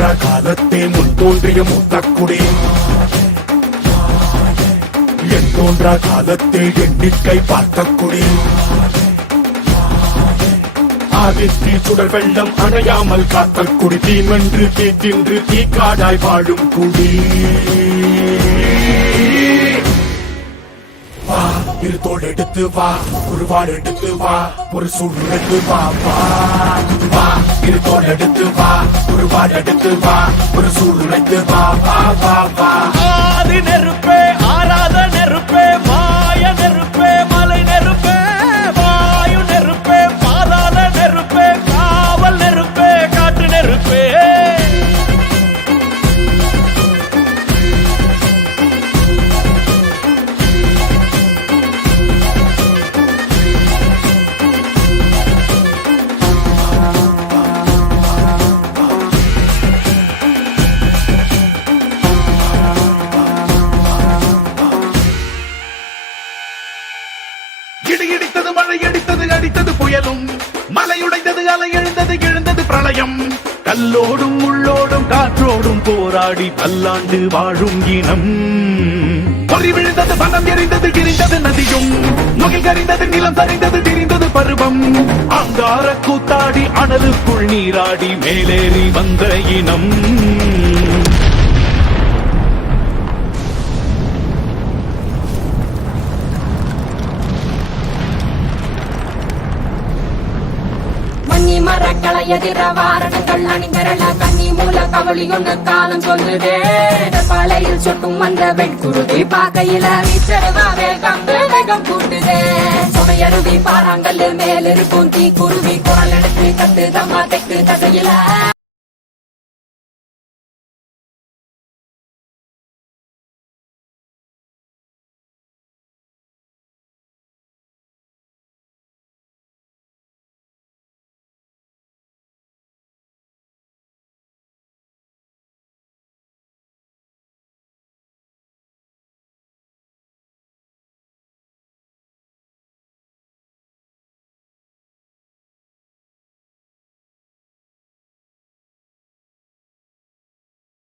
தோன்றா காலத்தே முன் தோன்றிய முத்தக்குடி என் தோன்றா காலத்தே எண்ணிக்கை பார்த்த குடி ஆதித்தி சுடர் வெள்ளம் அணையாமல் காத்த குடி தீமென்று தீத்தின்று தீக்காடாய் வாழும் குடி வா இரு தோள் எடுத்து வா ஒரு வாள் எடுத்து வா ஒரு சூடு எடுத்து வா வா வா இரு தோள் எடுத்து வா ஒரு வாள் எடுத்து வா ஒரு சூடு எடுத்து வா வா வா வா ஆதி நெருப்பே ஆராத நெருப்பே மாய நெருப்பே மலை நெருப்பே வாயு நெருப்பே பாதாள நெருப்பே காவல் நெருப்பே காற்று நெருப்பே இடித்தது மழை அடித்தது அடித்தது புயலும் மலையுடைந்தது அலை எழுந்தது எழுந்தது பிரளயம் கல்லோடும் உள்ளோடும் காற்றோடும் போராடி பல்லாண்டு வாழும் இனம் பொறி விழுந்தது வனம் எரிந்தது கிரிந்தது நதியும் முகில் கரிந்தது நிலம் சரிந்தது திரிந்தது பருவம் அங்கார கூத்தாடி அனலுக்குள் நீராடி மேலேறி வந்த இனம் மரக்களை எதிர வாரணங்கள் அணிந்தரள கண்ணி மூல கவலி ஒன்று காலம் சொல்லுதே பாலையில் சொட்டும் வந்த வெண்குருதி பாக்கையில வீச்சருவா வேகம் கூட்டுதே சுமையருவி பாறாங்கல் மேலிருக்கும் தீ குருவி குரல் எடுத்து கத்து தம்மா தெக்கு தசையில